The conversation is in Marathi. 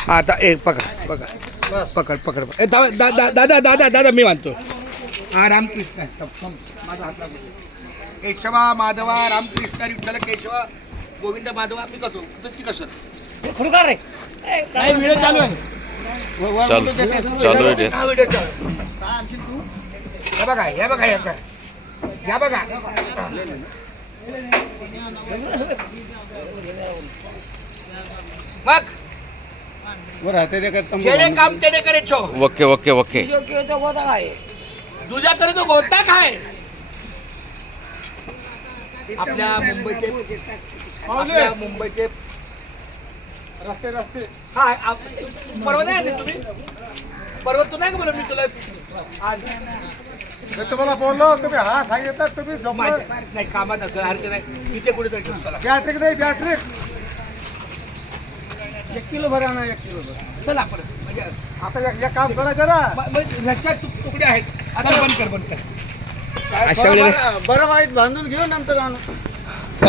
हा आता एक पकड पकड पकड पकड ए, दादा दादा दादा मी मानतो. हा रामकृष्ण माझा हात लागतो. केशवा माधवा रामकृष्ण विठ्ठल केशवा गोविंद माधवा मी करतो. ती कसं नाही व्हिडिओ चालू आहे. चालू आहे ते. हा व्हिडिओ चालू. काय आणशील तू? हे बघा हे बघा हे बघा या बघा मग जेडे काम तेडे करे छो. Okay okay okay. तुझ्या करे तो गोता काय आपल्या मुंबईचे रस्ते रस्ते हा पर्वत आहे ना तुम्ही पर्वत तू नाही का बोला मी तुला आज मी तुम्हाला बोललो तुम्ही हा सांगितलं तुम्ही नाही कामात असं हरकत नाही इथे कुठे बॅटरी नाही बॅटरी 1 किलो भरा ना 1 किलो चला आपण म्हणजे आता एक काम करायचं ना ह्याच्यात तुकडे आहेत आता बंद कर बरं वाईट बांधून घेऊ नंतर आणू